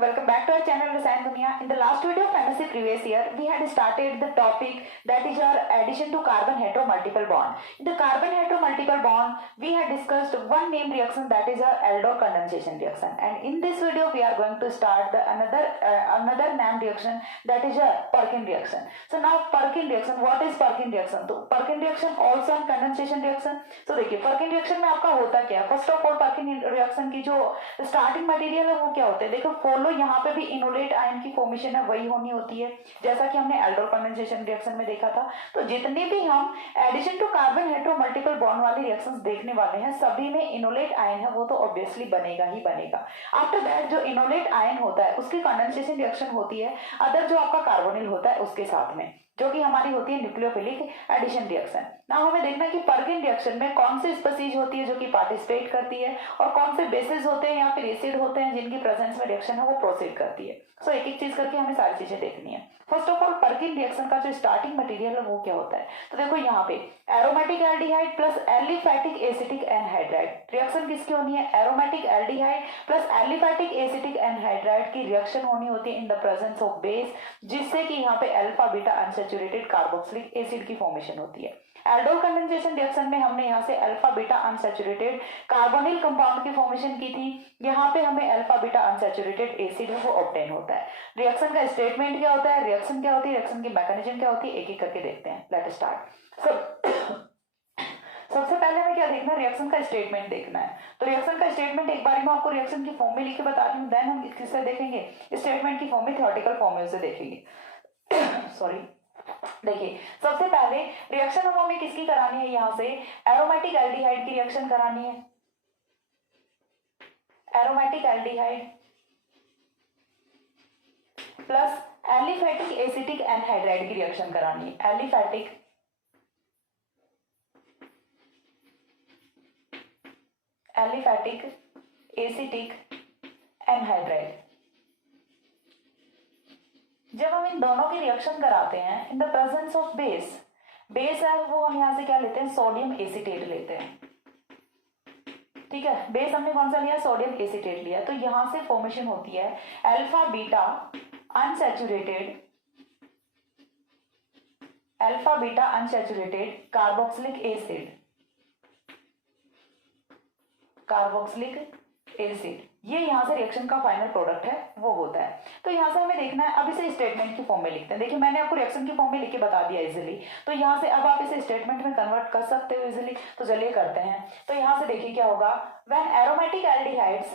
welcome back to our channel Rasayan Duniya. In the last video of MSc previous year, we had started the topic that is your addition to carbon hetero multiple bond. In the carbon hetero multiple bond, we had discussed one named reaction that is a Aldol condensation reaction, and in this video we are going to start the another named reaction that is a Perkin reaction. So now Perkin reaction, what is Perkin reaction? तो Perkin reaction also a condensation reaction. So देखिए Perkin reaction में आपका होता क्या है? First of all Perkin reaction की जो starting material है वो क्या होता है? देखो फॉलो यहाँ पे भी इनोलेट आयन की फॉर्मेशन है वही होनी होती है जैसा कि हमने एल्डोल कंडेंसेशन रिएक्शन में देखा था। तो जितने भी हम addition to carbon hetero multiple bond वाले रिएक्शंस देखने वाले हैं सभी में इनोलेट आयन है वो तो ऑब्वियसली बनेगा ही बनेगा। आफ्टर दैट जो इनोलेट आयन होता है उसकी कंडेंसेशन रिएक्शन होती है अदर जो आपका कार्बोनिल होता है उसके साथ में जो कि हमारी होती है न्यूक्लियोफिलिक एडिशन रिएक्शन। नाउ हमें देखना है कि पर्किन रिएक्शन में कौन सी स्पीशीज होती है जो कि पार्टिसिपेट करती है और कौन से बेसिस होते हैं या फिर एसिड होते हैं जिनकी प्रेजेंस में रिएक्शन है वो प्रोसीड करती है। सो एक एक चीज करके हमें सारी चीजें देखनी है। First of all Perkin reaction का जो स्टार्टिंग मटेरियल है वो क्या होता है? तो देखो यहाँ पे aromatic aldehyde plus aliphatic acetic anhydride reaction किसकी होनी है? Aromatic aldehyde plus aliphatic acetic anhydride की रिएक्शन होनी होती है in the presence of base जिससे कि यहाँ पे alpha beta unsaturated carboxylic acid की फॉर्मेशन होती है। एल्डोल कंडेंसेशन रिएक्शन में हमने यहाँ से alpha beta unsaturated carbonyl compound की फॉर्मेशन की थी, यहाँ पे हमें अल्फा बीटा अनसैचुरेटेड एसिड है वो ऑब्टेन होता है। रिएक्शन का स्टेटमेंट क्या होता है, रिएक्शन क्या होती है, रिएक्शन की मैकेनिज्म क्या होती है, एक एक करके देखते हैं। Let start. सबसे पहले हमें क्या देखना है? रिएक्शन का स्टेटमेंट देखना है। तो रिएक्शन का स्टेटमेंट एक बार मैं आपको रिएक्शन की फॉर्म में लिख के बता रही हूँ, देन हम किससे देखेंगे? स्टेटमेंट की फॉर्म में थ्योरेटिकल फॉर्मूले से देखेंगे। सॉरी, देखिए सबसे पहले रिएक्शन हमें किसकी करानी है? यहाँ से एरोमेटिक एल्डिहाइड की रिएक्शन करानी है। Aromatic aldehyde plus aliphatic acetic anhydride की रिएक्शन करानी है। Aliphatic acetic anhydride. जब हम इन दोनों की रिएक्शन कराते हैं इन the presence of base, base है वो हम यहाँ से क्या लेते हैं? सोडियम एसीटेट लेते हैं। ठीक है, बेस हमने कौन सा लिया? सोडियम एसीटेट लिया। तो यहां से फॉर्मेशन होती है alpha beta unsaturated carboxylic acid. ये यहाँ से रिएक्शन का फाइनल प्रोडक्ट है वो होता है। तो यहाँ से हमें देखना है, अब इसे स्टेटमेंट की फॉर्म में लिखते हैं। देखिए मैंने आपको रिएक्शन की फॉर्म में लिख के बता दिया इजीली, तो यहाँ से अब आप इसे स्टेटमेंट में कन्वर्ट कर सकते हो इजीली। तो चलिए करते हैं। तो यहाँ से देखिए क्या होगा? When aromatic aldehydes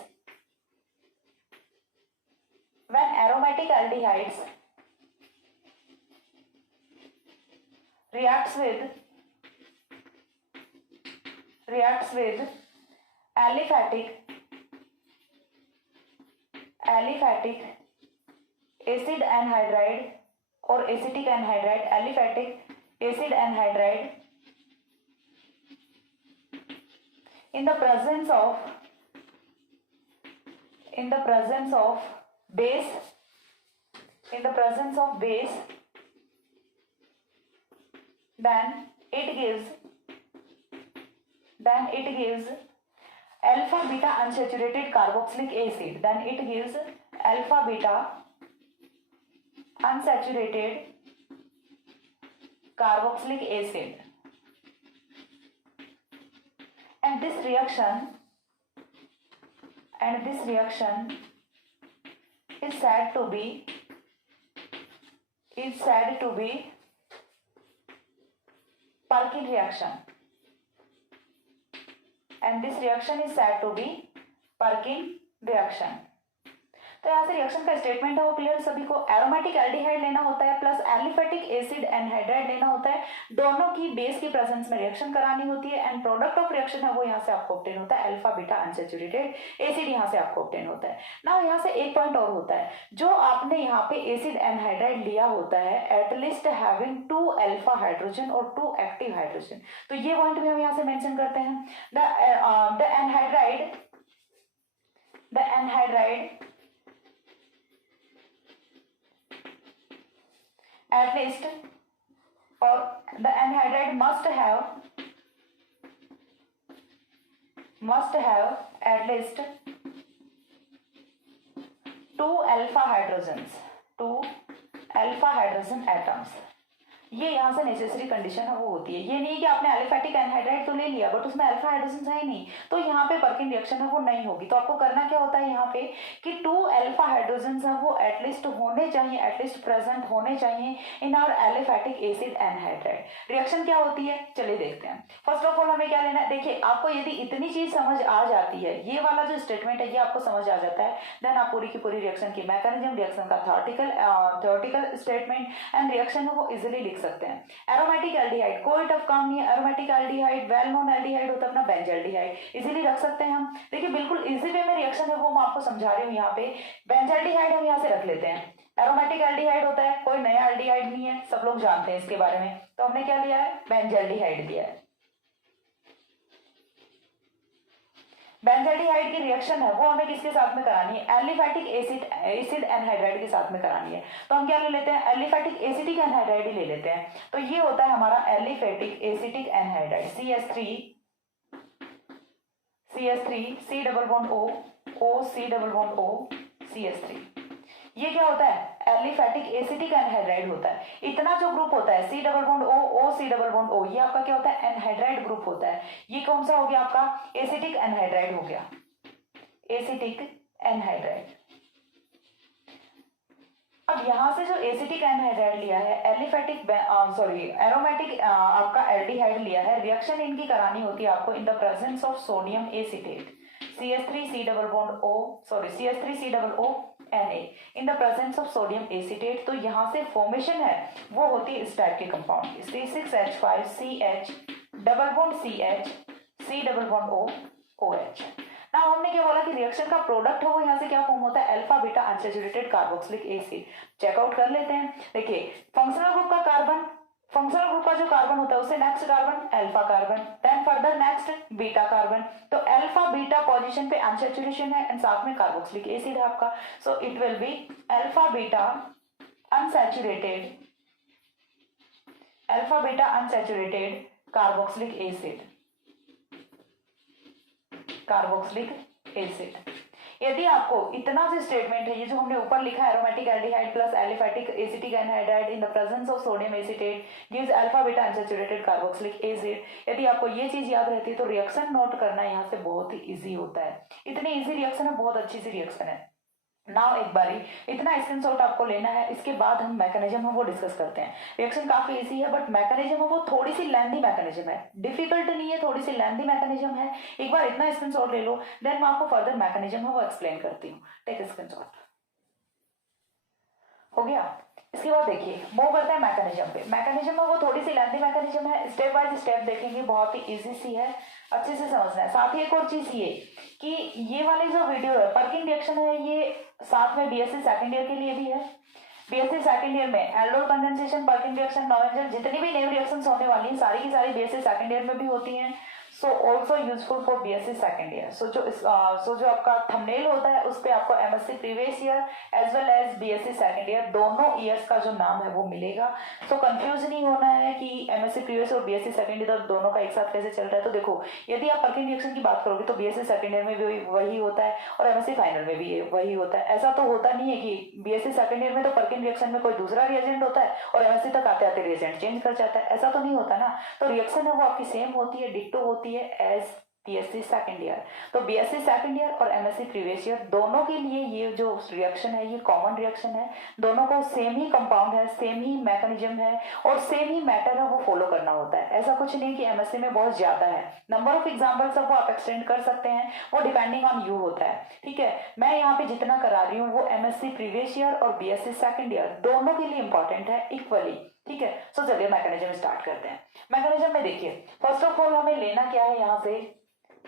reacts with aliphatic acid anhydride और acetic anhydride, aliphatic acid anhydride in the presence of base then it gives alpha beta unsaturated carboxylic acid, then it gives alpha beta unsaturated carboxylic acid, and this reaction is said to be Perkin reaction, and this reaction is said to be Perkin reaction। तो यहाँ से reaction का statement है वो clear सभी को। Aromatic aldehyde लेना होता है प्लस एलिफैटिक एसिड एनहाइड्राइड लेना होता है, दोनों की बेस की प्रेजेंस में रिएक्शन करानी होती है, एंड प्रोडक्ट ऑफ रिएक्शन है वो यहाँ से आपको ऑब्टेन होता है अल्फा बीटा अनसैचुरेटेड एसिड, यहाँ से आपको ऑब्टेन होता है। ना यहाँ से एक पॉइंट और होता है, जो आपने यहाँ पे एसिड एनहाइड्राइड लिया होता है एटलीस्ट हैविंग 2 अल्फा हाइड्रोजन और 2 एक्टिव हाइड्रोजन, तो ये पॉइंट भी हम यहाँ से मेंशन करते हैं। The anhydride at least, or the anhydride must have at least 2 alpha hydrogen atoms, ये यहाँ से नेसेसरी कंडीशन है वो होती है। ये नहीं कि आपने एलिफेटिक एनहाइड्राइड तो ले लिया बट उसमें अल्फा हाइड्रोजन है ही नहीं, तो यहाँ पे पर्किन रिएक्शन है वो नहीं होगी। तो आपको करना क्या होता है यहाँ पे कि 2 अल्फा हाइड्रोजन है वो एटलीस्ट होने चाहिए, एटलीस्ट प्रेजेंट होने चाहिए in our aliphatic acid anhydride. Reaction क्या होती है चलिए देखते हैं। फर्स्ट ऑफ ऑल हमें क्या लेना है, देखिए आपको यदि इतनी चीज समझ आ जाती है, ये वाला जो स्टेटमेंट है ये आपको समझ आ जाता है, देन आप पूरी की पूरी रिएक्शन की मैकेनिज्म, रिएक्शन का थ्योरेटिकल स्टेटमेंट एंड रिएक्शन है वो इजिली लिख सकते हैं। एरोमेटिक एल्डिहाइड कोई टफ काम नहीं है, aromatic aldehyde well known aldehyde होता है अपना बेंजल्डिहाइड, इजीली रख सकते हैं हम। देखिए बिल्कुल इजी वे में रिएक्शन है वो मैं आपको समझा रही हूँ। यहाँ पे बेंजल्डिहाइड हम यहाँ से रख लेते हैं, एरोमेटिक एल्डिहाइड होता है, कोई नया एल्डिहाइड नहीं है, सब लोग जानते हैं इसके बारे में। तो हमने क्या लिया है, बेंजल्डिहाइड लिया है। बेंजल्डिहाइड की रिएक्शन है वो हमें किसके साथ में करानी है, एलिफेटिक एसिड एनहाइड्राइड के साथ में करानी है। तो हम क्या ले लेते हैं, एलिफेटिक एसिटिक एनहाइड्राइड ही ले लेते हैं। तो ये होता है हमारा aliphatic acetic anhydride, CH3 C double bond O C double bond O CH3। ये क्या होता है, एलिफेटिक एसिटिक एनहाइड्राइड होता है। इतना जो ग्रुप होता है C double bond O C double bond O, ये आपका क्या होता है, एनहाइड्राइड ग्रुप होता है। ये कौन सा हो गया आपका, एसिटिक एनहाइड्राइड हो गया, एसिटिक एनहाइड्राइड। अब यहां से जो एसिटिक एनहाइड्राइड लिया है, एरोमेटिक आपका एल्डिहाइड लिया है, रिएक्शन इनकी करानी होती है आपको इन the presence of sodium acetate, CH3C double bond O Na in the presence of sodium acetate. तो यहाँ से फॉर्मेशन है वो होती है इस टाइप के कंपाउंड की, C6H5CH double bond CH C double bond O OH। ना हमने क्या बोला कि रिएक्शन का प्रोडक्ट है वो यहाँ से क्या फॉर्म होता है, alpha beta unsaturated carboxylic acid. Check out कर लेते हैं। देखिए फंक्शनल ग्रुप का कार्बन, फंक्शनल ग्रुप का जो कार्बन होता है उससे next carbon alpha carbon, then further next beta carbon. तो अल्फा बीटा पोजीशन पे अनसैचुरेशन है एंड साथ में कार्बोक्सिलिक एसिड है आपका। So it will be alpha beta unsaturated carboxylic acid. यदि आपको इतना जो स्टेटमेंट है, ये जो हमने ऊपर लिखा है, aromatic aldehyde plus aliphatic acetic anhydride in the presence of sodium acetate gives alpha beta unsaturated carboxylic acid, यदि आपको ये चीज याद रहती है तो रिएक्शन नोट करना यहाँ से बहुत ही इजी होता है। इतनी इजी रिएक्शन है, बहुत अच्छी सी रिएक्शन है। नाउ एक बारी इतना स्क्रीनशॉट आपको लेना है, इसके बाद हम मैकेनिज्म है वो डिस्कस करते हैं। रिएक्शन काफी इजी है बट मैकेनिज्म है वो थोड़ी सी लेंथी मैकेनिज्म है, डिफिकल्ट नहीं है, थोड़ी सी लेंथी मैकेनिज्म है। एक बार इतना स्क्रीनशॉट ले लो, देन मैं आपको फर्दर मैकेनिज्म है वो एक्सप्लेन करती हूँ। टेक स्क्रीनशॉट, हो गया। इसके बाद देखिए मूव करते हैं मैकेनिज्म पे। मैकेनिज्म है वो थोड़ी सी लेंथी मैकेनिज्म है, स्टेप बाय स्टेप देखेंगे, बहुत ही इजी सी है, अच्छे से समझना है। साथ ही एक और चीज ये कि ये वाली जो वीडियो है पर्किंग रिएक्शन है, ये साथ में बीएससी सेकंड ईयर के लिए भी है। बीएससी सेकंड ईयर में एल्डोल कंडेंसेशन, पर्किंग रिएक्शन, नॉवेंजल, जितनी भी नेम रिएक्शंस होने वाली हैं सारी की सारी बीएससी सेकंड ईयर में भी होती हैं। So also useful for BSc second year. So जो आपका थंबनेल होता है उस पे आपको MSc previous year as well as BSc second year दोनों ईयर्स का जो नाम है वो मिलेगा। सो कंफ्यूज नहीं होना है कि एमएससी प्रीवियस और बीएससी सेकंड ईयर दोनों का एक साथ कैसे चल रहा है। तो देखो यदि आप पर्किंग रिएक्शन की बात करोगे तो बीएससी सेकंड ईयर में भी वही होता है और एमएससी फाइनल में भी वही होता है। ऐसा तो होता नहीं है कि बीएससी सेकंड ईयर में तो पर्किंग रिएक्शन में कोई दूसरा रिएजेंट होता है और एमएससी तक आते आते रिएजेंट चेंज कर जाता है, ऐसा तो नहीं होता ना। तो रिएक्शन है वो आपकी सेम होती है, डिट्टो होती है एज बीएससी सेकंड ईयर। तो बीएससी सेकंड ईयर और एमएससी प्रीवियस ईयर दोनों के लिए ये जो रिएक्शन है ये कॉमन रिएक्शन है, दोनों को सेम ही कंपाउंड है, सेम ही मैकेनिज्म है और सेम ही मैटर है वो फॉलो करना होता है। ऐसा कुछ नहीं कि एमएससी में बहुत ज्यादा है, नंबर ऑफ एग्जांपल्स वो आप एक्सटेंड कर सकते हैं, वो डिपेंडिंग ऑन यू होता है। ठीक है, मैं यहाँ पे जितना करा रही हूँ वो एमएससी प्रीवियस ईयर और बीएससी सेकंड ईयर दोनों के लिए इंपॉर्टेंट है इक्वली। ठीक है, सो चलिए मैकेनिज्म स्टार्ट करते हैं। मैकेनिज्म में देखिए फर्स्ट ऑफ ऑल हमें लेना क्या है, यहाँ से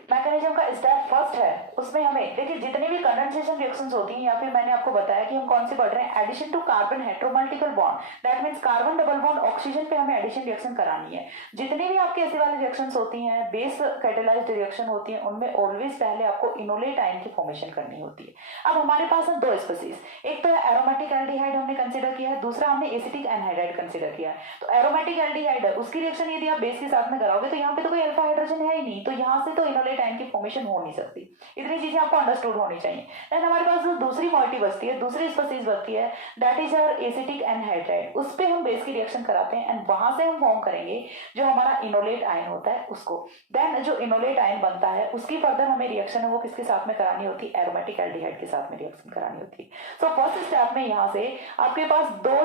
मैकेनिज्म का स्टेप फर्स्ट है उसमें हमें देखिए जितनी भी कंडेंसेशन रिएक्शंस होती हैं या फिर मैंने आपको बताया कि हम कौन से पढ़ रहे हैं, addition to carbon heteromultiple bond, that means carbon double bond oxygen पे हमें एडिशन रिएक्शन करानी है। जितनी भी आपके ऐसे वाले रिएक्शंस होती हैं, बेस कैटालाइज्ड रिएक्शन होती है, उनमें ऑलवेज पहले आपको इनोलेट आयन की फॉर्मेशन करनी होती है। अब हमारे पास है दो स्पीसीज, एक तो है एरोमेटिक एल्डिहाइड हमने कंसीडर किया है, दूसरा हमने एसिटिक एनहाइड्राइड कंसीडर किया है। तो एरोमेटिक एल्डिहाइड है उसकी रिएक्शन यदि आप बेस के साथ में कराओगे तो यहाँ पे तो कोई अल्फा हाइड्रोजन है ही नहीं, तो यहाँ से तो इनोलेट आयन की फॉर्मेशन हो नहीं सकती। इतनी चीजें आपको अंडरस्टूड होनी चाहिए। देन हमारे पास जो दूसरी मॉइटी बचती है, दूसरी स्पीसीज बचती है, that is our acetic anhydride. उस पे हम बेस की रिएक्शन कराते हैं एंड वहां से हम फॉर्म करेंगे जो हमारा इनोलेट आयन होता है उसको। देन जो इनोलेट आयन बनता है उसकी फर्दर हमें रिएक्शन है वो किसके साथ में करानी होती है, एरोमेटिक एल्डिहाइड के साथ में रिएक्शन करानी होती है। सो फर्स्ट स्टेप में यहाँ से आपके पास दो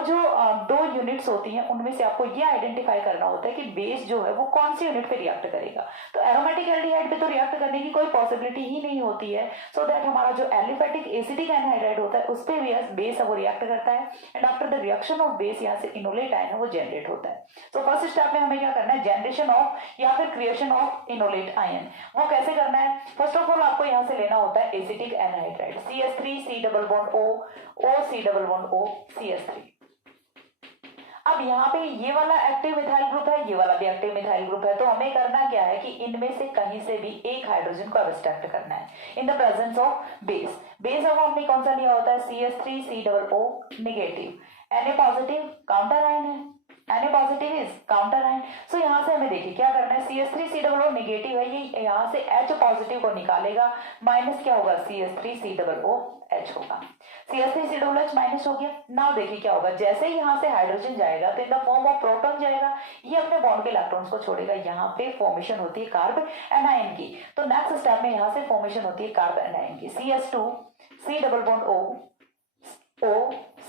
यूनिट्स होती हैं, उनमें से आपको ये आइडेंटिफाई करना होता है कि बेस जो है वो कौन सी यूनिट पे रिएक्ट करेगा। तो एरोमेटिक एल्डिहाइड पे तो रिएक्ट करने की कोई पॉसिबिलिटी ही नहीं होती है, सो दैट हमारा जो एलिफेटिक एसिटिक एनहाइड्राइड होता है उस पे भी बेस है वो रिएक्ट करता है and after the reaction of base यहाँ से इनोलेट आयन है वो जनरेट होता है। सो फर्स्ट स्टेप में हमें क्या करना है, जनरेशन ऑफ या फिर क्रिएशन ऑफ इनोलेट आयन। वो कैसे करना है, फर्स्ट ऑफ ऑल आपको यहाँ से लेना होता है acetic anhydride CH3 C double bond O O C double bond O CH3। अब यहाँ पे ये वाला एक्टिव मिथाइल ग्रुप है, ये वाला भी एक्टिव मिथाइल ग्रुप है, तो हमें करना क्या है कि इनमें से कहीं से भी एक हाइड्रोजन को एब्स्ट्रैक्ट करना है in the presence of base. Base अब हमने कौन सा लिया होता है, CH3 C double O negative, Na positive counter ion है, Na positive is counter ion. So यहाँ से हमें देखिए क्या करना है, CH3 C double O negative है, ये यहाँ से H पॉजिटिव को निकालेगा, माइनस क्या होगा, CH3 C double O H होगा। CH3 C double H minus हो गया। नाउ देखिए क्या होगा, जैसे ही यहाँ से हाइड्रोजन जाएगा तो in the form of proton जाएगा, ये अपने बॉन्ड के इलेक्ट्रॉन्स को छोड़ेगा, यहाँ पे फॉर्मेशन होती है कार्ब एनायन की। तो नेक्स्ट स्टेप में यहाँ से फॉर्मेशन होती है कार्ब एनायन की, CH2 C double bond O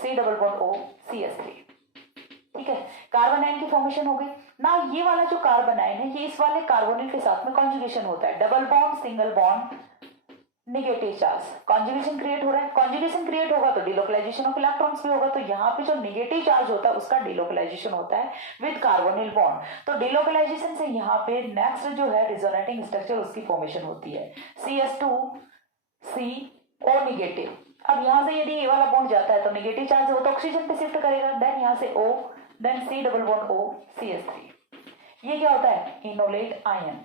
C double bond O CH3। ठीक है, कार्बन आयन की फॉर्मेशन हो गई। ना ये वाला जो कार्बन आयन है ये इस वाले कार्बोनिल के साथ में कॉन्जुगेशन होता है, double bond single bond negative charge, conjugation create हो रहा है। कॉन्जुगेशन क्रिएट होगा तो डिलोकलाइजेशन ऑफ इलेक्ट्रॉन्स भी होगा, तो यहाँ पे जो नेगेटिव चार्ज होता है उसका डिलोकलाइजेशन होता है विद कार्बोनिल बॉन्ड। तो डिलोकलाइजेशन से यहाँ पे नेक्स्ट जो है रिजोनेटिंग स्ट्रक्चर उसकी फॉर्मेशन होती है, CH2 C O नेगेटिव। अब यहाँ से यदि ये वाला बॉन्ड जाता है तो नेगेटिव चार्ज हो तो ऑक्सीजन पे शिफ्ट करेगा, देन यहाँ से O, then C double bond O CH3। ये क्या होता है, इनोलेट आयन,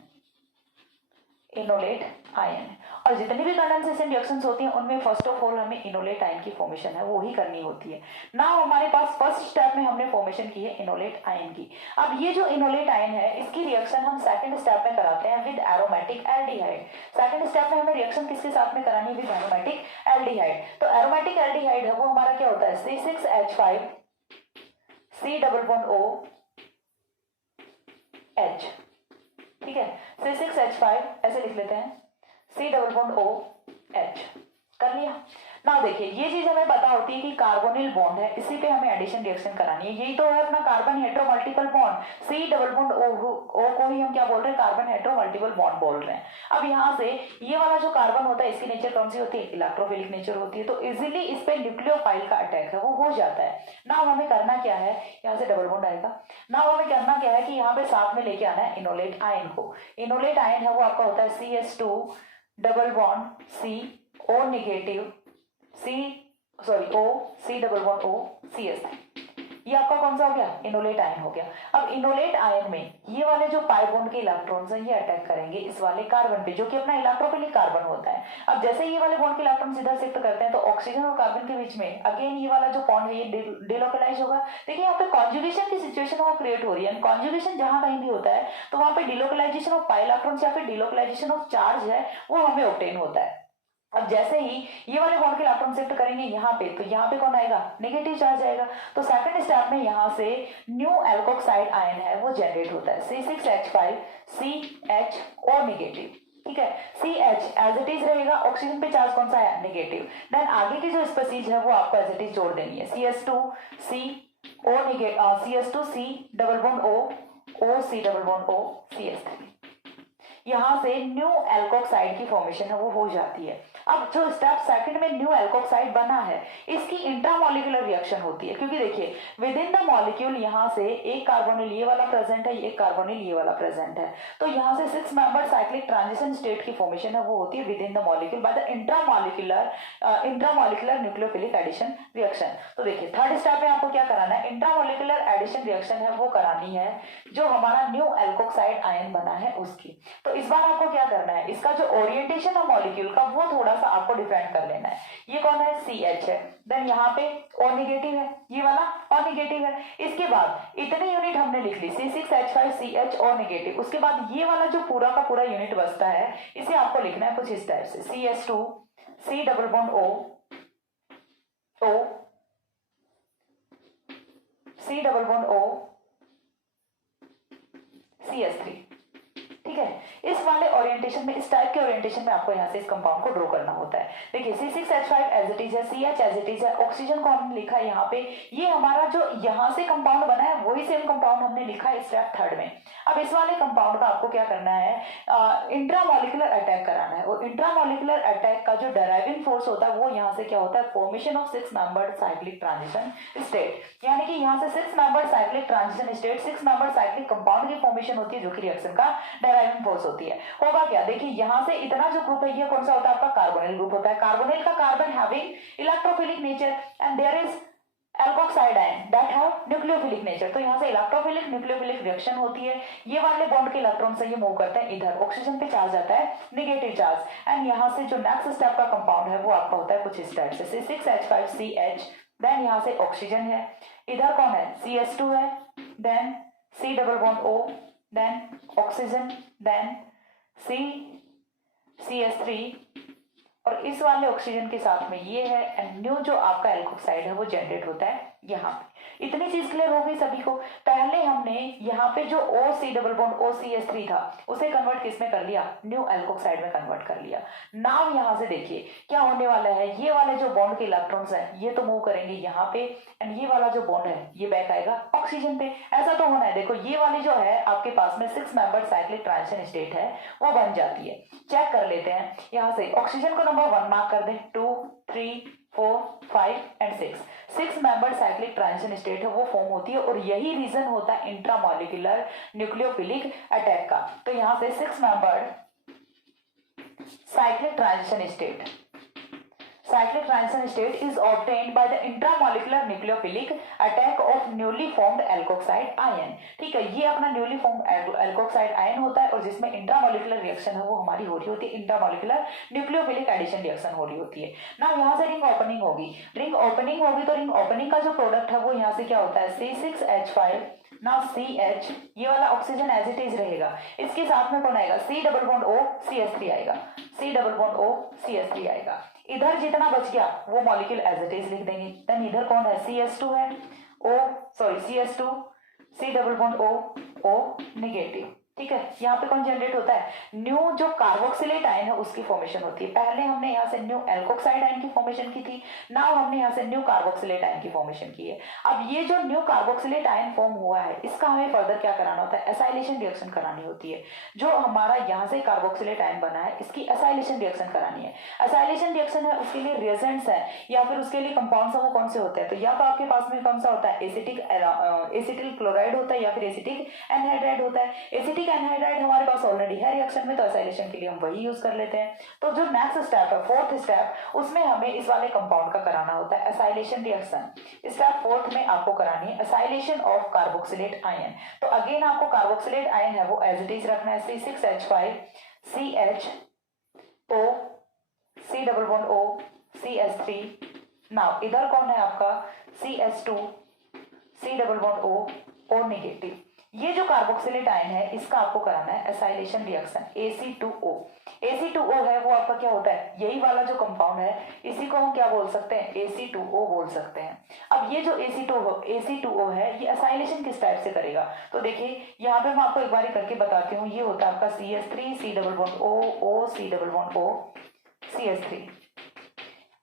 इनोलेट आयन। और जितनी भी कंडेंसेशन रिएक्शंस होती हैं उनमें फर्स्ट ऑफ ऑल हमें इनोलेट आयन की फॉर्मेशन है वो ही करनी होती है। नाउ हमारे पास फर्स्ट स्टेप में हमने फॉर्मेशन की है इनोलेट आयन की। अब ये जो इनोलेट आयन है इसकी रिएक्शन हम सेकंड स्टेप में कराते हैं with aromatic aldehyde. Second step में हमें रिएक्शन किसके साथ में करानी है, विद एरोमेटिक एल्डिहाइड। तो एरोमेटिक एल्डिहाइड है वो हमारा क्या होता है, C6H5 C double bond O H। ठीक है, C6H5 ऐसे लिख लेते हैं, C double bond O H कर लिया। ना देखिए ये चीज हमें पता होती है कि कार्बोनिल बॉन्ड है, इसी पे हमें एडिशन रिएक्शन करानी है। यही तो है अपना carbon hetero multiple bond, C double bond O को ही हम क्या बोल रहे हैं, कार्बन हेटेरो मल्टीपल बॉन्ड बोल रहे हैं। अब यहाँ से ये वाला जो कार्बन होता है इसकी नेचर कौन सी होती है, इलेक्ट्रोफिलिक नेचर होती है, तो इजिली इस पे न्यूक्लियोफाइल का अटैक है वो हो जाता है। ना हमें करना क्या है, यहाँ से डबल बॉन्ड आएगा, ना हमें करना क्या है कि यहाँ पे साथ में लेके आना है इनोलेट आयन को। इनोलेट आयन है वो आपका होता है CH2 double bond C O negative O C double bond O CH3। ये आपका कौन सा हो गया, इनोलेट आयन हो गया। अब इनोलेट आयन में ये वाले जो पाई बॉन्ड के इलेक्ट्रॉन्स हैं ये अटैक करेंगे इस वाले कार्बन पे जो कि अपना इलेक्ट्रोफिलिक कार्बन होता है। अब जैसे ये वाले बॉन्ड के इलेक्ट्रॉन इधर शिफ्ट करते हैं तो ऑक्सीजन और कार्बन के बीच में अगेन ये वाला जो बॉन्ड है ये डिलोकलाइज होगा। देखिए यहाँ पे कॉन्जुगेशन की सिचुएशन वो क्रिएट हो रही है, कॉन्जुगेशन जहां कहीं भी होता है तो वहां पे डिलोकलाइजेशन ऑफ पाई इलेक्ट्रॉन्स या फिर डिलोकलाइजेशन ऑफ चार्ज है वो हमें ऑब्टेन होता है। अब जैसे ही ये वाले बॉन्ड के इलेक्ट्रॉन शिफ्ट करेंगे यहाँ पे तो यहाँ पे कौन आएगा, नेगेटिव चार्ज आएगा। तो सेकंड स्टेप में यहाँ से न्यू एल्कोक्साइड आयन है वो जनरेट होता है, C6H5 CHO नेगेटिव। ठीक है, CH एज इट इज रहेगा, ऑक्सीजन पे चार्ज कौन सा है, नेगेटिव। देन आगे की जो स्पीसीज है वो आपको एज इट इज जोड़ देनी है, CH2 C double bond O C double bond O CH3। यहाँ से न्यू एल्कोक्साइड की फॉर्मेशन है वो हो जाती है। अब जो स्टेप सेकंड में न्यू एल्कोक्साइड बना है इसकी इंट्रामोलिकुलर रिएक्शन होती है, क्योंकि देखिए विद इन द मॉलिक्यूल यहाँ से एक कार्बोनिल ये वाला प्रेजेंट है, एक कार्बोनिल ये वाला प्रेजेंट है, तो यहाँ से 6 मेंबर साइक्लिक ट्रांजिशन स्टेट की फॉर्मेशन है वो होती है within the molecule by the intramolecular nucleophilic addition reaction. तो देखिए थर्ड स्टेप में आपको क्या कराना है, इंट्रामोलिकुलर एडिशन रिएक्शन है वो करानी है जो हमारा न्यू एल्कोक्साइड आयन बना है उसकी। तो इस बार आपको क्या करना है, इसका जो ओरिएंटेशन है मॉलिक्यूल का वो थोड़ा सा आपको डिफरेंट कर लेना है। ये कौन है, CH है, देन यहाँ पे O नेगेटिव है, ये वाला O नेगेटिव है। इसके बाद इतनी यूनिट हमने लिख ली C6H5CH O नेगेटिव। उसके बाद ये वाला जो पूरा का पूरा यूनिट बचता है इसे आपको लिखना है कुछ इस टाइप से, CS2 C double bond O C double bond O CS3। ठीक है, इस वाले ओरिएंटेशन में, इस टाइप के ओरिएंटेशन में आपको यहाँ से इस कंपाउंड को ड्रॉ करना होता है। देखिए C6H5 एज इट इज है, CH एज इट इज है, ऑक्सीजन को हमने लिखा है यहाँ पे। ये हमारा जो यहाँ से कंपाउंड बना है वही सेम कंपाउंड हमने लिखा है स्टेप थर्ड में। अब इस वाले कंपाउंड का आपको क्या करना है, इंट्रामोलिकुलर अटैक कराना है। और इंट्रामोलिकुलर अटैक का जो डेराइविंग फोर्स होता है वो यहाँ से क्या होता है, formation of 6 membered cyclic transition state, यानी कि यहाँ से 6 membered cyclic transition state, 6 membered cyclic compound की फॉर्मेशन होती है जो कि रिएक्शन का डेराइविंग फोर्स होती है। होगा क्या, देखिए यहाँ से इतना जो ग्रुप है ये कौन सा होता है, आपका कार्बोनिल ग्रुप होता है। कार्बोनिल का carbon having electrophilic nature and there is alkoxide ion that have nucleophilic nature. तो यहाँ से इलेक्ट्रोफिलिक न्यूक्लियोफिलिक रिएक्शन होती है। ये वाले बॉन्ड के इलेक्ट्रॉन से ये मूव करते हैं इधर, ऑक्सीजन पे चार्ज आता है नेगेटिव चार्ज, एंड यहाँ से जो नेक्स्ट स्टेप का कंपाउंड है वो आपका होता है कुछ इस टाइप से C6H5CH, देन यहाँ से ऑक्सीजन है, इधर कौन है CS2 है, then C double bond O, then oxygen, then CS3, और इस वाले ऑक्सीजन के साथ में ये है, एंड न्यू जो आपका एल्कोक्साइड है वो जनरेट होता है यहाँ पे। इतनी चीज क्लियर हो गई सभी को। पहले हमने यहाँ पे जो OC डबल बॉन्ड OCS3 था उसे कन्वर्ट किस में कर लिया, न्यू एल्कोक्साइड में कन्वर्ट कर लिया। नाउ यहाँ से देखिए क्या होने वाला है, ये वाले जो बॉन्ड के इलेक्ट्रॉन्स हैं ये तो मूव करेंगे यहाँ पे, एंड ये वाला जो बॉन्ड है ये बैक आएगा ऑक्सीजन पे। ऐसा तो होना है, देखो ये वाली जो है आपके पास में 6 मेंबर्ड साइक्लिक ट्रांजिशन स्टेट है वो बन जाती है। चेक कर लेते हैं यहाँ से, ऑक्सीजन को नंबर 1 मार्क कर दें, 2 3 4 5 and 6 member cyclic transition state है वो फॉर्म होती है, और यही रीजन होता है इंट्रामोलिकुलर न्यूक्लियोफिलिक अटैक का। तो यहाँ से 6 member cyclic transition state is obtained by the intramolecular nucleophilic attack of newly formed alkoxide ion। ठीक है, ये अपना न्यूली फॉर्म्ड एल्कोक्साइड आयन होता है और जिसमें इंट्रामोलिकुलर रिएक्शन है वो हमारी हो रही होती है, इंट्रामोलिकुलर न्यूक्लियोफिलिक एडिशन रिएक्शन हो रही होती है ना। यहाँ से रिंग ओपनिंग होगी, तो रिंग ओपनिंग का जो प्रोडक्ट है वो यहाँ से क्या होता है C6H5 ना CH, ये वाला ऑक्सीजन एज इट इज रहेगा, इसके साथ में कौन आएगा C double bond O CH3 आएगा, C double bond O CH3 आएगा। इधर जितना बच गया वो मॉलिक्यूल एज इट इज लिख देंगे। देन इधर कौन है CS2 है, CS2 C double bond O negative. ठीक है, यहाँ पे कौन जनरेट होता है, न्यू जो कार्बोक्सिलेट आयन है उसकी फॉर्मेशन होती है। पहले हमने यहाँ से न्यू एल्कोक्साइड आयन की फॉर्मेशन की थी, नाउ हमने यहाँ से न्यू कार्बोक्सिलेट आयन की फॉर्मेशन की है। अब ये जो न्यू कार्बोक्सिलेट आयन फॉर्म हुआ है इसका हमें फर्दर क्या कराना होता है, एसाइलेशन रिएक्शन करानी होती है। जो हमारा यहाँ से कार्बोक्सिलेट आयन बना है इसकी एसाइलेशन रिएक्शन करानी है। एसाइलेशन रिएक्शन है उसके लिए रिएजेंट्स है या फिर उसके लिए कंपाउंड्स है वो कौन से होते हैं, तो या तो आपके पास में कौन सा होता है एसिटिल क्लोराइड होता है या फिर एसिटिक एनहाइड्राइड होता है। एसिटिक एनहाइड्राइड हमारे पास ऑलरेडी है रिएक्शन में, तो एसाइलेशन के लिए हम वही यूज कर लेते हैं। तो जो नेक्स्ट स्टेप है फोर्थ स्टेप, उसमें हमें इस वाले कंपाउंड का कराना होता है एसाइलेशन रिएक्शन। स्टेप फोर्थ में आपको करानी है एसाइलेशन ऑफ कार्बोक्सिलेट आयन। तो अगेन आपको कार्बोक्सिलेट आयन है वो एज इट इज रखना है, C6H5CH O C double bond O CH3। Now इधर कौन है आपका CS2 C double bond O negative. ये जो कार्बोक्सिलेट आयन है इसका आपको कराना है एसाइलेशन रिएक्शन AC2O। AC2O है वो आपका क्या होता है, यही वाला जो कंपाउंड है इसी को हम क्या बोल सकते हैं, AC2O बोल सकते हैं। अब ये जो AC2O है ये एसाइलेशन किस टाइप से करेगा, तो देखिए यहाँ पे मैं आपको एक बार करके बताती हूँ। ये होता है आपका CS3 C double bond O C double bond O CH3।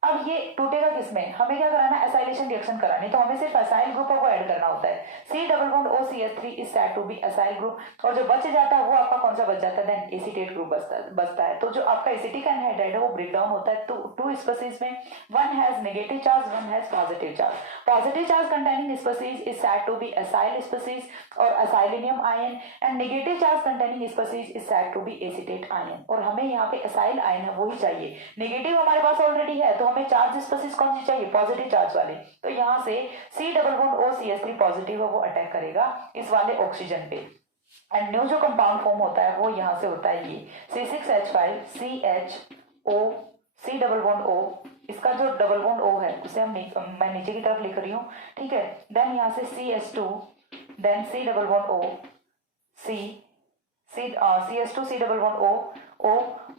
अब ये टूटेगा किसमें, हमें क्या कराना है एसाइलेशन रिएक्शन करानी, तो हमें सिर्फ एसाइल ग्रुप को ऐड करना होता है। C double bond O CH3 is said to be acyl group, और जो बच जाता है वो आपका कौन सा बच जाता है, देन एसीटेट ग्रुप बचता है। तो जो आपका एसिटिक एनहाइड्राइड है वो ब्रेक डाउन होता है टू स्पीशीज में, one has negative charge, one has positive charge. Positive charge containing species is said to be acyl species और acylium ion, and negative charge containing species is said to be acetate ion. और हमें यहाँ पे acyl ion है वही चाहिए, negative हमारे पास already है, तो हमें चार्ज स्पीशीज कौन सी चाहिए, पॉजिटिव चार्ज वाले। तो यहाँ से C double bond O CH3 positive है वो अटैक करेगा इस वाले ऑक्सीजन पे, एंड न्यू जो कंपाउंड फॉर्म होता है वो यहाँ से होता है ये C6H5CH O C double bond O, इसका जो डबल बॉन्ड O है उसे मैं नीचे की तरफ लिख रही हूँ, ठीक है। देन यहाँ से CH2, then C double bond O, CH2 C double bond O,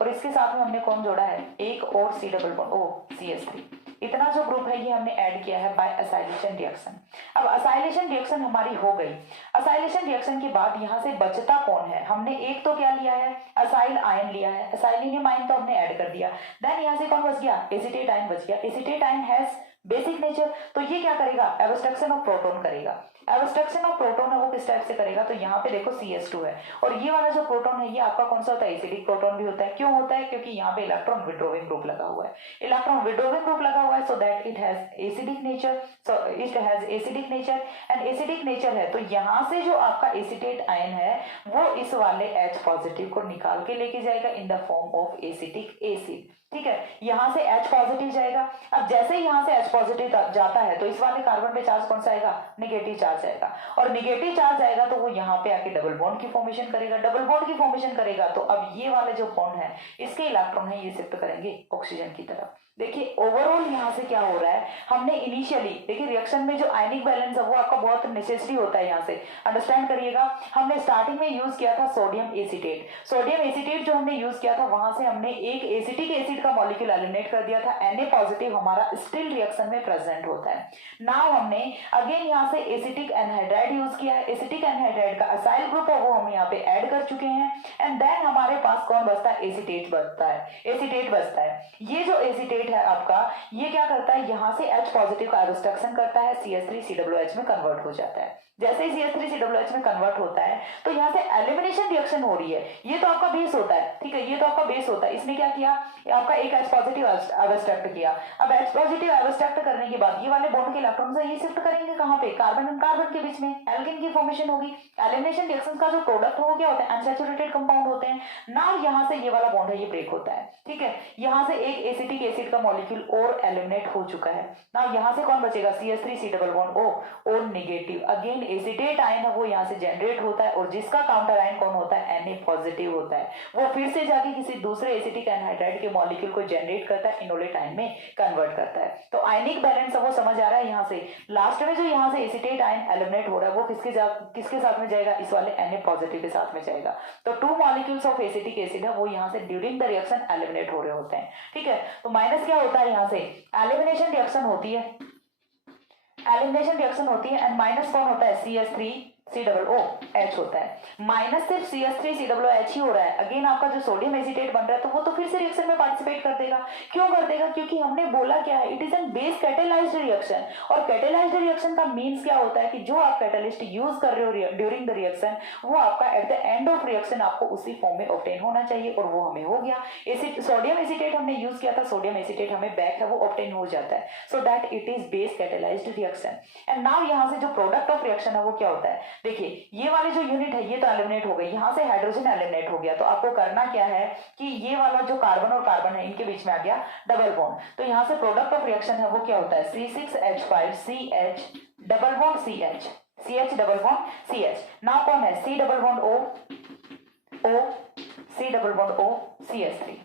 और इसके साथ में हमने कौन जोड़ा है, एक और C double bond O, CH3। इतना जो ग्रुप है ये हमने ऐड किया है बाय असाइलेशन रिएक्शन। अब असाइलेशन रिएक्शन हमारी हो गई। असाइलेशन रिएक्शन के बाद यहाँ से बचता कौन है, हमने एक तो क्या लिया है, असाइल आयन लिया है, असाइलिनियम आयन तो हमने ऐड कर दिया। देन यहाँ से कौन बच गया, एसीटेट आयन बच गया। Acetate ion has basic nature, तो ये क्या करेगा, एब्स्ट्रक्शन ऑफ प्रोटॉन करेगा। एब्स्ट्रक्शन ऑफ प्रोटॉन है वो किस टाइप से करेगा, तो यहाँ पे देखो CH2 है, और ये वाला जो प्रोटॉन है ये आपका कौन सा होता है, एसिडिक प्रोटॉन भी होता है। क्यों होता है, क्योंकि यहाँ पे इलेक्ट्रॉन विड्रॉइंग ग्रुप लगा हुआ है, इलेक्ट्रॉन विड्रॉइंग ग्रुप लगा हुआ है, so that it has acidic nature, so it has acidic nature, and acidic nature है तो यहाँ से जो आपका एसिटेट आयन है वो इस वाले H पॉजिटिव को निकाल के लेके जाएगा in the form of acetic acid, ठीक है। यहाँ से H पॉजिटिव जाएगा। अब जैसे ही यहाँ से H पॉजिटिव जाता है तो इस वाले कार्बन पे चार्ज कौन सा आएगा, नेगेटिव चार्ज आएगा, और नेगेटिव चार्ज आएगा तो वो यहाँ पे आके डबल बॉन्ड की फॉर्मेशन करेगा। डबल बॉन्ड की फॉर्मेशन करेगा तो अब ये वाले जो बॉन्ड है इसके इलेक्ट्रॉन है ये शिफ्ट करेंगे ऑक्सीजन की तरफ। देखिए ओवरऑल यहाँ से क्या हो रहा है, हमने इनिशियली देखिए रिएक्शन में जो आयनिक बैलेंस है वो आपका बहुत नेसेसरी होता है, यहाँ से अंडरस्टैंड करिएगा। हमने स्टार्टिंग में यूज किया था सोडियम एसीटेट। सोडियम एसीटेट जो हमने यूज किया था वहां से हमने एक एसिटिक एसिड का मॉलिक्यूल एलिमिनेट कर दिया था, Na पॉजिटिव हमारा स्टिल रिएक्शन में प्रेजेंट होता है। नाउ हमने अगेन यहाँ से एसिटिक एनहाइड्राइड यूज किया है, एसिटिक एनहाइड्राइड का असाइल ग्रुप है वो हम यहाँ पे ऐड कर चुके हैं, एंड देन हमारे पास कौन बचता है, एसीटेट बचता है, एसीटेट बचता है। ये जो एसीटेट है आपका ये क्या करता है, यहाँ से H पॉजिटिव का एब्स्ट्रक्शन करता है, CH3COOH में कन्वर्ट हो जाता है। जैसे ही CH3COOH में कन्वर्ट होता है तो यहाँ से एलिमिनेशन रिएक्शन हो रही है। ये तो आपका बेस होता है, ठीक है, ये तो आपका बेस होता है। इसने क्या किया, आपका एक H पॉजिटिव एब्स्ट्रैक्ट किया। अब H पॉजिटिव एब्स्ट्रैक्ट करने के बाद ये वाले बॉन्ड के इलेक्ट्रॉन ये शिफ्ट करेंगे कहाँ पे, कार्बन एंड कार्बन के बीच में, एल्केन की फॉर्मेशन होगी। एलिमिनेशन रिएक्शन का जो प्रोडक्ट हो क्या होता है, अनसैचुरेटेड कंपाउंड होते हैं। नाउ यहाँ से ये वाला बॉन्ड है ये ब्रेक होता है, ठीक है। यहाँ से एक एसिटिक एसिड का मॉलिक्यूल और एलिमिनेट हो चुका है। नाउ यहाँ से कौन बचेगा, CH3C डबल बॉन्ड O और नेगेटिव, अगेन एसिटेट आयन है वो यहाँ से जनरेट होता है, और जिसका काउंटर आयन कौन होता है, Na पॉजिटिव होता है। वो फिर से जाके किसी दूसरे एसिटिक एनहाइड्राइड के मॉलिक्यूल को जनरेट करता है, इनोलेट आयन में कन्वर्ट करता है। तो आयनिक बैलेंस वो समझ आ रहा है। यहाँ से लास्ट में जो यहाँ से एसिटेट आयन एलिमिनेट हो रहा है वो किसके साथ में जाएगा, इस वाले Na पॉजिटिव के साथ में जाएगा। तो 2 मॉलिक्यूल्स ऑफ एसिटिक एसिड है वो यहाँ से ड्यूरिंग द रिएक्शन एलिमिनेट हो रहे होते हैं, ठीक है। तो माइनस क्या होता है, यहाँ से एलिमिनेशन रिएक्शन होती है, एलिमिनेशन रिएक्शन होती है, एंड माइनस कौन होता है, CH3COOH होता है। माइनस सिर्फ CH3COOH ही हो रहा है। अगेन आपका जो सोडियम एसीटेट बन रहा है तो वो तो फिर से रिएक्शन में पार्टिसिपेट कर देगा। क्यों कर देगा, क्योंकि हमने बोला क्या है, it is an base catalysed reaction, और कैटेलाइज्ड रिएक्शन का मीन्स क्या होता है कि जो आप कैटेलिस्ट यूज कर रहे हो ड्यूरिंग द रिएक्शन वो आपका at the end of reaction आपको उसी फॉर्म में ऑब्टेन होना चाहिए, और वो हमें हो गया। सोडियम एसीटेट हमने यूज किया था, सोडियम एसीटेट हमें बैक है वो ऑब्टेन हो जाता है, so that it is base catalysed reaction. And now यहाँ से जो प्रोडक्ट ऑफ रिएक्शन है वो क्या होता है, देखिए ये वाली जो यूनिट है ये तो एलिमिनेट हो गई, यहाँ से हाइड्रोजन एलिमिनेट हो गया। तो आपको करना क्या है कि ये वाला जो कार्बन और कार्बन है इनके बीच में आ गया डबल बॉन्ड, तो यहाँ से प्रोडक्ट ऑफ रिएक्शन है वो क्या होता है, C6H5CH double bond CH, CH double bond CH। Now कौन है, C double bond O C double bond O CH3,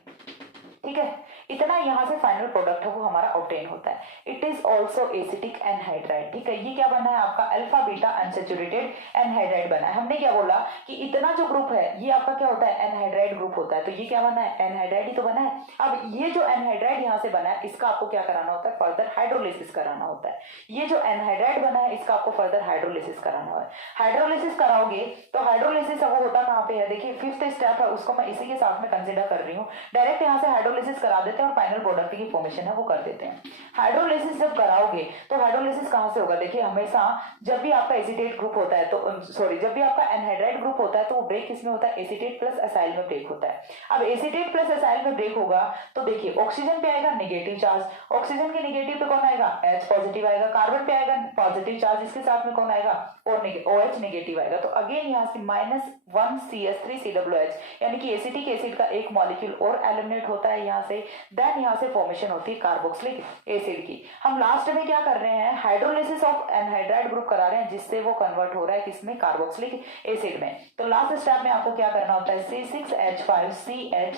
ठीक है। इतना यहाँ से फाइनल प्रोडक्ट है वो हमारा ऑब्टेन होता है। It is also acetic anhydride, ठीक है। ये क्या बना है आपका, अल्फा बीटा अनसैचुरेटेड एनहाइड्राइड बना है। हमने क्या बोला कि इतना जो ग्रुप है ये आपका क्या होता है, एनहाइड्राइड ग्रुप होता है। तो ये क्या बना है, एनहाइड्राइड ही तो बना है। अब ये जो एनहाइड्राइड यहाँ से बना है इसका आपको क्या कराना होता है, फर्दर हाइड्रोलिसिस कराना होता है। ये जो एनहाइड्राइड बना है इसका आपको फर्दर हाइड्रोलिसिस कराना है। हाइड्रोलिसिस कराओगे तो हाइड्रोलिसिस वो होता कहाँ पे है, देखिए 5th स्टेप है उसको मैं इसी के साथ में कंसिडर कर रही हूँ। डायरेक्ट यहाँ से हाइड्रोलिसिस करा देते हैं और फाइनल प्रोडक्ट की फॉर्मेशन है वो कर देते हैं। हाइड्रोलिसिस जब कराओगे तो हाइड्रोलिसिस कहां से होगा, देखिए हमेशा जब भी आपका एसीटेट ग्रुप होता है तो सॉरी जब भी आपका एनहाइड्राइड ग्रुप होता है तो वो ब्रेक किसमें होता है, एसीटेट प्लस असाइल में ब्रेक होता है। अब एसीटेट प्लस असाइल में ब्रेक होगा तो देखिए ऑक्सीजन पे आएगा नेगेटिव चार्ज, ऑक्सीजन के नेगेटिव पे कौन आएगा, H पॉजिटिव आएगा, कार्बन पे आएगा पॉजिटिव चार्ज, इसके साथ में कौन आएगा, OH नेगेटिव आएगा। तो अगेन यहाँ से -1 CH3COOH यानी कि एसिटिक एसिड का एक मॉलिक्यूल और एलिमिनेट होता है यहाँ से। देन यहाँ से फॉर्मेशन होती है कार्बोक्सिलिक एसिड की। हम लास्ट में क्या कर रहे हैं, हाइड्रोलिसिस ऑफ एनहाइड्राइड ग्रुप करा रहे हैं जिससे वो कन्वर्ट हो रहा है किसमें, कार्बोक्सिलिक एसिड में। तो लास्ट स्टेप में आपको क्या करना होता है, C6H5CH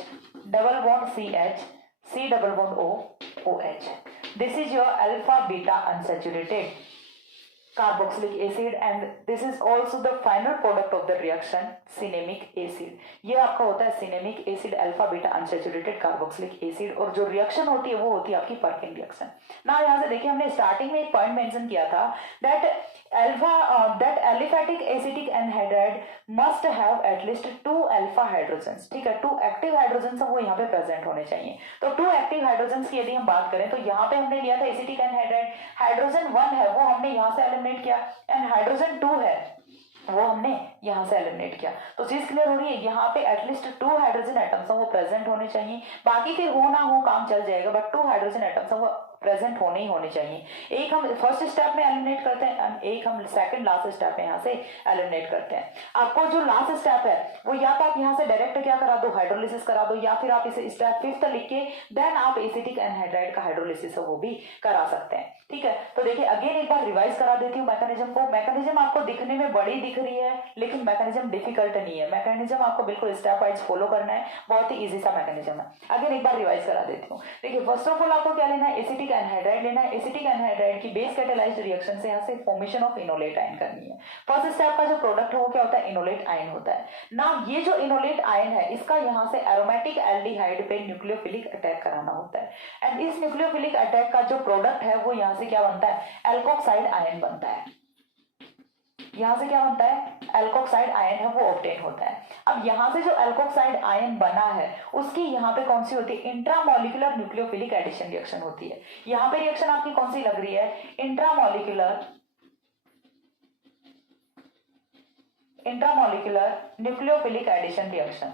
double bond CH C double bond O, OH. This is your alpha beta unsaturated carboxylic acid and this is also the final product of the reaction cinnamic acid. ये आपका होता है cinnamic acid alpha beta unsaturated carboxylic acid और जो reaction होती है वो होती है आपकी पर्किन रिएक्शन ना। यहाँ से देखिए हमने स्टार्टिंग में एक पॉइंट मेंशन किया था that aliphatic acetic anhydride must have at least 2 alpha hydrogens, ठीक है, 2 एक्टिव हाइड्रोजन वो यहाँ पे प्रेजेंट होने चाहिए। तो 2 एक्टिव हाइड्रोजन की यदि हम बात करें तो यहाँ पे हमने लिया था एसिटिक एनहाइड्राइड, हाइड्रोजन 1 है वो हमने यहाँ से एलिमिनेट किया एंड हाइड्रोजन 2 है वो हमने यहाँ से एलिमिनेट किया। तो चीज क्लियर हो रही है, यहाँ पे एटलीस्ट 2 हाइड्रोजन एटम्स वो प्रेजेंट होने चाहिए, बाकी फिर हो ना हो काम चल जाएगा बट 2 हाइड्रोजन एटम्स वो प्रेजेंट होने ही होने चाहिए। एक हम फर्स्ट स्टेप में एलिमिनेट करते हैं, एक हम सेकंड लास्ट स्टेप में यहाँ से एलिमिनेट करते हैं। आपको जो लास्ट स्टेप है वो या तो आप यहाँ से डायरेक्ट क्या करा दो, हाइड्रोलिसिस करा दो, या फिर आप इसे स्टेप 5th लिख के देन आप एसिटिक एनहाइड्राइड का हाइड्रोलिसिस वो भी करा सकते हैं। ठीक है, तो देखिए अगेन एक बार रिवाइज करा देती हूँ मैकेनिज्म को। मैकेनिज्म आपको दिखने में बड़ी दिख रही है लेकिन मैकेनिज्म डिफिकल्ट नहीं है, मैकेनिज्म आपको बिल्कुल स्टेप वाइज फॉलो करना है, बहुत ही इजी सा मैकेनिज्म है। अगेन एक बार रिवाइज करा देती हूँ। देखिए फर्स्ट ऑफ ऑल आपको क्या लेना है, एसिटिक एनहाइड्राइड लेना है। एसिटिक एनहाइड्राइड की बेस कैटालाइज्ड रिएक्शन से यहाँ से फॉर्मेशन ऑफ इनोलेट आयन करनी है। फर्स्ट स्टेप का जो प्रोडक्ट है वो क्या होता है, इनोलेट आयन होता है ना। ये जो इनोलेट आयन है इसका यहाँ से एरोमेटिक एल्डिहाइड पे न्यूक्लियोफिलिक अटैक कराना होता है एंड इस न्यूक्लियोफिलिक अटैक का जो प्रोडक्ट है वो यहाँ से क्या बनता है, एल्कोक्साइड आयन बनता है। यहां से क्या बनता है, एल्कोक्साइड आयन है वो ऑब्टेन होता है। अब यहां से जो एल्कोक्साइड आयन बना है उसकी यहाँ पे कौन सी होती है, इंट्रामोलिकुलर न्यूक्लियोफिलिक एडिशन रिएक्शन होती है। यहाँ पे रिएक्शन आपकी कौन सी लग रही है, intramolecular nucleophilic addition reaction.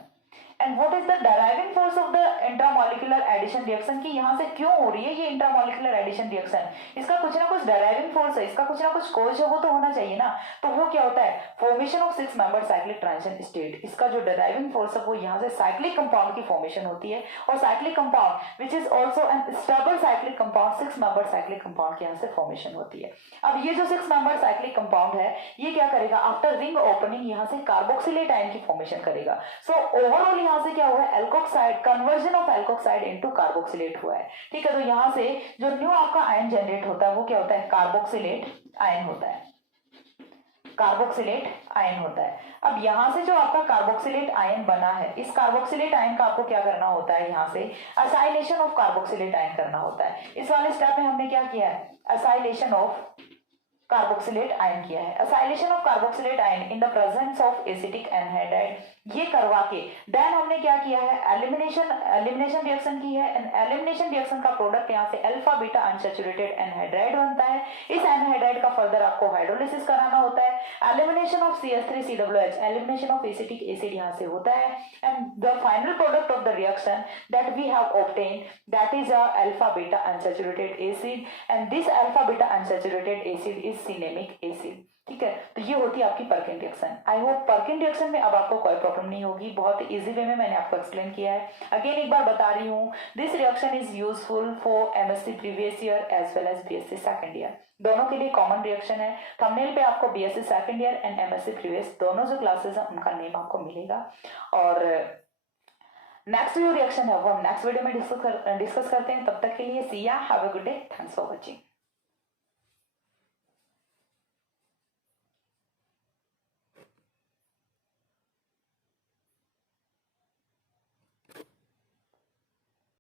And what is the driving force of the intramolecular addition reaction, की यहाँ से क्यों हो रही है ये इंट्रामोलिकुलर एडिशन रिएक्शन, इसका कुछ ना कुछ डेराइविंग फोर्स है, इसका कुछ ना कुछ कोज है वो तो होना चाहिए ना। तो वो क्या होता है, formation of 6 member cyclic transition state. इसका जो डेराइविंग फोर्स है वो यहाँ से साइक्लिक कंपाउंड की फॉर्मेशन होती है और cyclic compound which is also an stable cyclic compound 6 member cyclic compound की यहाँ से फॉर्मेशन होती है। अब ये जो 6 मेंबर साइक्लिक कंपाउंड है ये क्या करेगा, आफ्टर रिंग ओपनिंग यहाँ से कार्बोक्सिलेट आयन की फॉर्मेशन करेगा। सो ओवरऑल यहाँ से क्या हुआ है, alkoxide conversion of alkoxide into carboxylate हुआ है। ठीक है, तो यहाँ से जो न्यू आपका आयन जनरेट होता है वो क्या होता है, कार्बोक्सिलेट आयन होता है, कार्बोक्सिलेट आयन होता है। अब यहां से जो आपका कार्बोक्सिलेट आयन बना है इस कार्बोक्सिलेट आयन का आपको क्या करना होता है, यहां से असाइलेशन ऑफ कार्बोक्सिलेट आयन करना होता है। इस वाले स्टेप में हमने क्या किया है, असाइलेशन ऑफ कार्बोक्सिलेट आयन किया है। Acylation of carboxylate ion in the presence of acetic anhydride ये करवा के देन हमने क्या किया है, एलिमिनेशन रिएक्शन की है। एलिमिनेशन रिएक्शन का प्रोडक्ट यहाँ से अल्फा बीटा अनसैचुरेटेड एनहाइड्राइड बनता है। इस एनहाइड्राइड का फर्दर आपको हाइड्रोलिसिस कराना होता है। Elimination of CH3COOH, elimination of acetic acid यहाँ से होता है and the final product of the reaction that we have obtain that is alpha beta unsaturated acid and this alpha beta unsaturated acid is cinnamic acid. ठीक है, तो ये होती है आपकी Perkin reaction. I hope Perkin reaction में अब आपको कोई प्रॉब्लम नहीं होगी, बहुत इजी वे में मैंने आपको एक्सप्लेन किया है। अगेन एक बार बता रही हूँ, this reaction is useful for MSc previous year as well as BSc second year, दोनों के लिए कॉमन रिएक्शन है। थंबनेल पे आपको BSc second year and MSc previous दोनों जो क्लासेस हैं उनका नेम आपको मिलेगा। और नेक्स्ट जो रिएक्शन है वो हम नेक्स्ट वीडियो में डिस्कस करते हैं। तब तक के लिए सी या, have a good day, thanks for watching.